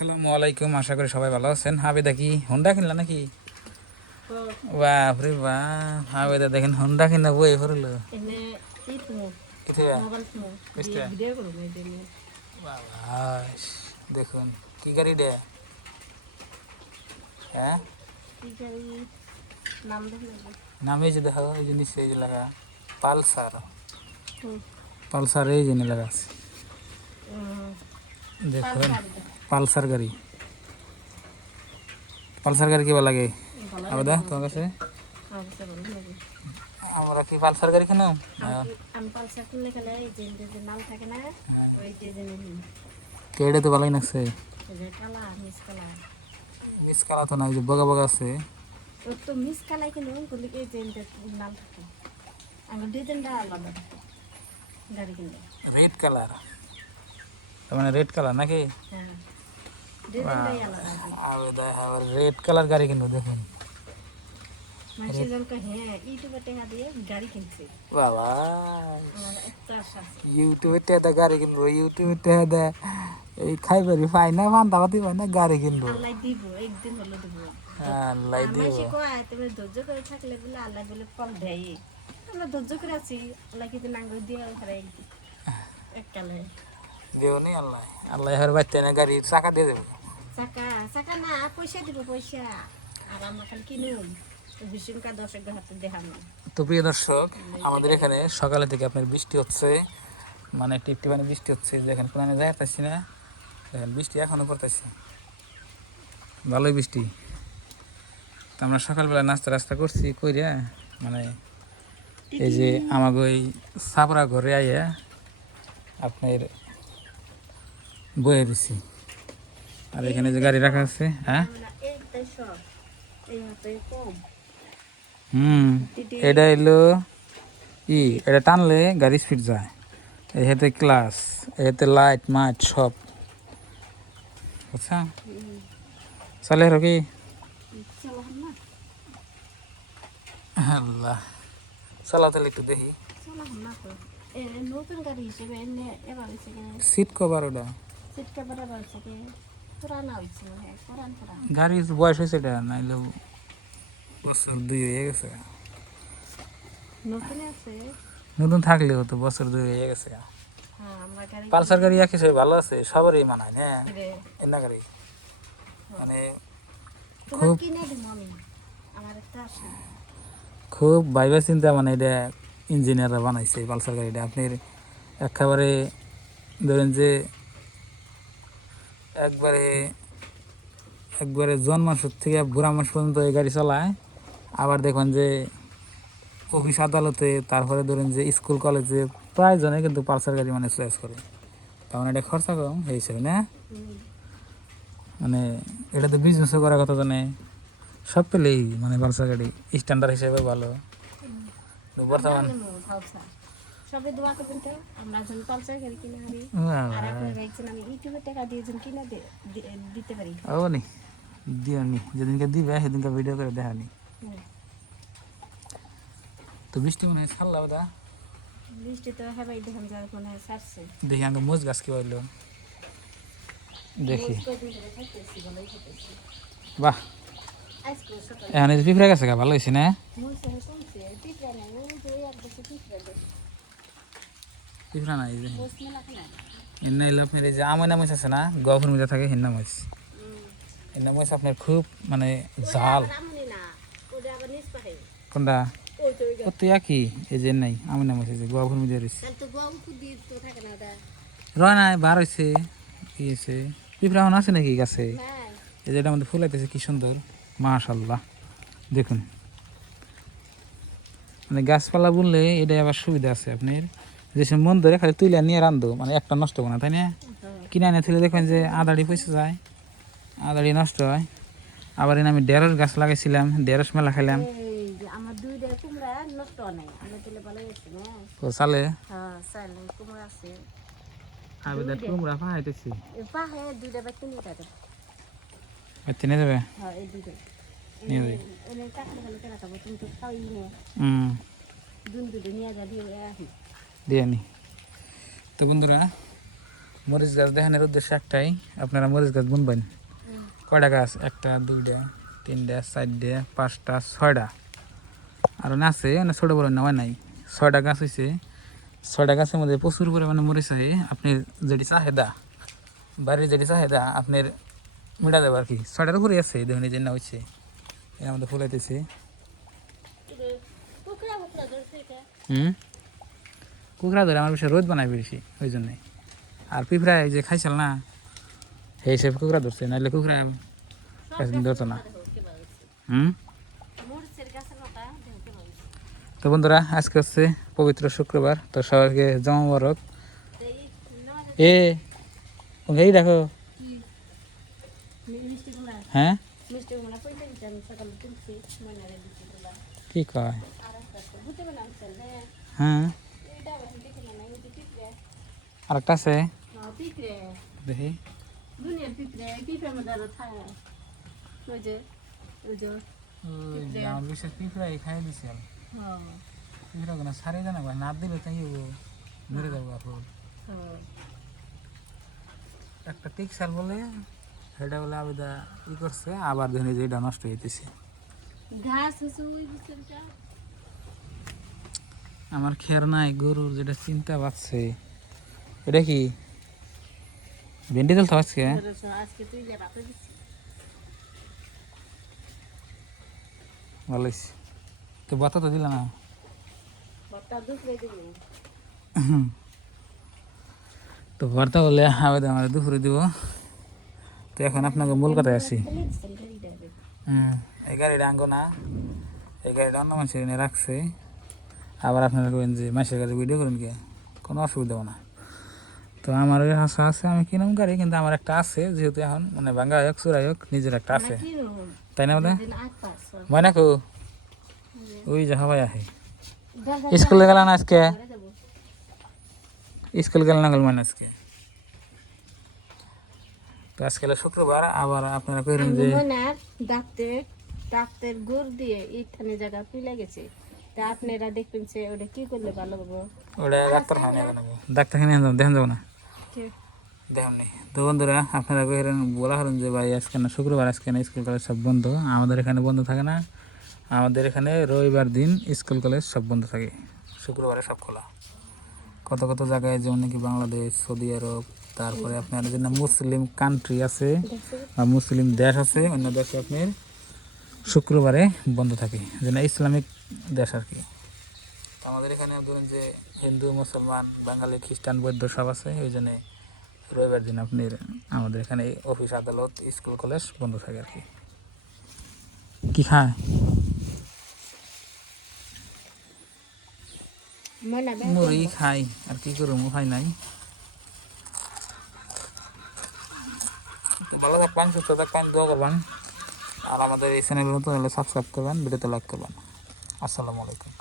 আসসালামু আলাইকুম, আশা করি সবাই ভালো আছেন। হাবেদা কি হোন্ডা কিনলা নাকি? বাপরে বাপ, হাবেদা দেখেন হোন্ডা কিনা বই ভরলো। বাবা দেখুন কি গাড়ি ডে, হ্যাঁ নামে যে দেখো এই জিনিস এই যে লাগা পালসার, পালসার এই জিনিস লাগা আছে দেখুন। পালসার গাড়ি, পালসার গাড়ি কিবা লাগে আবেদা তোমার কাছে? আমরা কি পালসার গাড়ি কেন কেড়ে তো ভালোই লাগছে। মিস কালা তো না, ওই যে বগা বগা আছে। রেড কালার, তার মানে রেড কালার নাকি? আবেদা আবার রেড কালার গাড়ি কিনবো দেখুন। বাবা ইউটিউবে টেদা গাড়ি কিনবো, ইউটিউবে টেদা এই খাইবারি পাই না, পান্তা পাতি পাই না, গাড়ি কিনবো। আল্লাহ দিব দিওনি আল্লাহ, আল্লাহ এর বাইতে না গাড়ির চাকা দিয়ে দেবো। তো প্রিয় দর্শক, আমাদের এখানে সকালে থেকে আপনার বৃষ্টি হচ্ছে, মানে টিপটিপানি বৃষ্টি হচ্ছে। দেখেন কোরআনে যাই পাচ্ছি না, দেখেন বৃষ্টি এখনো পড়তেছে, ভালোই বৃষ্টি। তো আমরা সকালবেলা নাস্তা রাস্তা করছি কইরা, মানে এই যে আমাকে ওই সাপড়া ঘরে আইয়া আপনার বয়ে দিছি। আর এখানে যে গাড়ি রাখা আছে, হ্যাঁ এটা এলো এটা টানলে গাড়ি স্পিড যায়। এতে ক্লাস, এতে লাইট মাইট সব, বুঝছা? চলে আর কি আল্লাহ চালাতে একটু দেখি। সিট কভার, ওটা গাড়ির বয়স হয়েছে, এটা নাইলে বছর 2 হয়ে গেছে। নতুন থাকলেও তো বছর 2 হয়ে গেছে। পালসার গাড়ি এক হিসেবে ভালো আছে, সবারই মানায় না এনা গাড়ি, মানে খুব খুব ভাইবা চিন্তা, মানে এটা ইঞ্জিনিয়াররা বানাইছে এই পালসার গাড়িটা। আপনার একেবারে ধরেন যে একবারে একবারে জন্মাস থেকে বুড়া মাস পর্যন্ত এই গাড়ি চালায়। আবার দেখবেন যে অফিস আদালতে, তারপরে ধরেন যে স্কুল কলেজে প্রায় জনে কিন্তু পালসার গাড়ি মানে চয়েস করে। তার মানে এটা খরচা কম এই হিসেবে না, মানে এটা তো বিজনেসও করার কথা জানে সব পেলেই, মানে পালসার গাড়ি স্ট্যান্ডার্ড হিসেবে ভালো। বর্তমান দিওনি, যেদিনকে দিবে সেদিনকে ভিডিও করে দেখানি। তো বৃষ্টি মনে হয় ছাড়লা ওটা, দেখি আগে মোজ গাছ কি হইলো দেখি। বাহ এখানে পিঁপড়া গেছে গা, ভালো হয়েছে না? পিঁপড়া নাই যে এনে এলো আপনার এই যে আমনা মাছ আছে না, গফুর মধ্যে থাকে হিন্না মাছ। হিন্না মাছ আপনার খুব মানে জাল। কোনটা কত একই এই যে নাই আমনা মাছ, এই যে গফুর মধ্যে রয়েছে রয় নাই বার হয়েছে কি হয়েছে। পিঁপড়া এখন আছে নাকি গাছে? এই যে এটার মধ্যে ফুল আইতেছে কি সুন্দর, মাশাআল্লাহ। দেখুন মানে গাছপালা বললে এটা আবার সুবিধা আছে আপনার, যেসব মন ধরে খালি তুলে নিয়ে রান্ধো, মানে একটা নষ্ট হবে না, তাই না? কিনে এনে তুলে দেখবেন যে আদাড়ি পয়সা যায়, আদাড়ি নষ্ট হয়। আবার এনে আমি ঢেঁড়স গাছ লাগাইছিলাম, ঢেঁড়স মেলা খাইলাম। চালে কুমড়া পাহাইতেছি নিয়ে যাবে, নিয়ে যাবে। দিয়ে নি। তো বন্ধুরা মরিচ গাছ দেখানোর উদ্দেশ্য একটাই, আপনারা মরিচ গাছ বুনবেন। কয়টা গাছ? একটা, দুইটা, তিনটা, চারটা, পাঁচটা, ছয়টা। আর না আছে মানে ছোটো বড় নেওয়া নাই, 6টা গাছ হয়েছে। 6টা গাছের মধ্যে প্রচুর পরিমাণে মরিচ হয়। আপনি যেটি চাহিদা, বাড়ির যেটি চাহিদা আপনার মেটা দেবো আর কি। 6টার উপরে আছে, দেখুন এই যে না হচ্ছে, এর মধ্যে ফুলাইতেছে। কুকড়া ধরে আমার বিষয়ে রোদ বানাই বেশি, ওই জন্যে। আর পিঁপড়া এই যে খাইছিল না, এই হিসেবে কুকড়া ধরছে, নাহলে কুকড়া ধরতো না। তো বন্ধুরা, আজকে হচ্ছে পবিত্র শুক্রবার, তো সবাইকে জমা মুবারক। এই দেখো, হ্যাঁ কি কয়, হ্যাঁ আরেকটা আছে দেখি। আমার বিশেষ পিঁপড়াই খাই দিছে, পিঁপড়া কোনো সারে জানা না দিলে তাই মরে যাবো। এখন একটা টিকসাল বলে সেটা বলে আবেদা ই করছে, আবার ধরে যে এটা নষ্ট হইতেছে। আমার খেয়ার নাই, গরুর যেটা চিন্তা পাচ্ছে। এটা কি ভেন্ডি তুলতে আজকে? ভালো হয়েছে। তো বাতা তো দিল না, তো ভর্তা বলে আবেদন আমার দুপুরে দিব। তো এখন আপনাকে মূল কথায় আসি। এই গাড়িটা আঙ্গো না, এই গাড়িটা অন্য মানুষের এনে রাখছে। আবার আপনারা কবেন যে মাসের কাছে ভিডিও করেন কে, কোনো অসুবিধা না। তো আমার আশা আছে আমি কিনম গাড়ি, কিন্তু আমার একটা আছে, যেহেতু এখন মানে ভাঙ্গা হোক চূড়াই হোক নিজের একটা আছে, তাই না? বোধ হয় না কো ওই যা হবাই আহে। স্কুলে গেল না আজকে? স্কুল গেল না গেল মানে আজকে? তো আজকে শুক্রবার, আবার আপনারা কইলেন যে ডাক্তার গুড় দিয়ে ইথানে জায়গা পিলে গেছে, তা আপনারা দেখবেন যে ওটা কি করলে ভালো হবে। ওটা ডাক্তারখানা ডাক্তারখানা দেখেন যাবো না, দেখেন নি। তো বন্ধুরা, আপনারা কইলেন বলা হলেন যে ভাই আজকে না শুক্রবার, আজকে না স্কুল কলেজ সব বন্ধ। আমাদের এখানে বন্ধ থাকে না, আমাদের এখানে রবিবার দিন স্কুল কলেজ সব বন্ধ থাকে, শুক্রবারে সব খোলা। কত কত জায়গায়, যেমন নাকি বাংলাদেশ, সৌদি আরব, তারপরে আপনার যে মুসলিম কান্ট্রি আছে বা মুসলিম দেশ আছে, অন্য দেশে আপনার শুক্রবারে বন্ধ থাকে, যেন ইসলামিক দেশ আর কি। আমাদের এখানে ধরুন যে হিন্দু, মুসলমান, বাঙালি, খ্রিস্টান, বৌদ্ধ সব আছে, ওই জন্যে রবিবার দিন আপনার আমাদের এখানে অফিস, আদালত, স্কুল কলেজ বন্ধ থাকে আর কি। কি খায় মুড়ি খাই, আর কি করবো, খাই নাই। ভালো থাকবেন, সুস্থ থাকবেন, দোয়া করবেন। আর আমাদের এই চ্যানেল নতুন হলে সাবস্ক্রাইব করবেন, ভিডিওতে লাইক করবেন। আসসালামু আলাইকুম।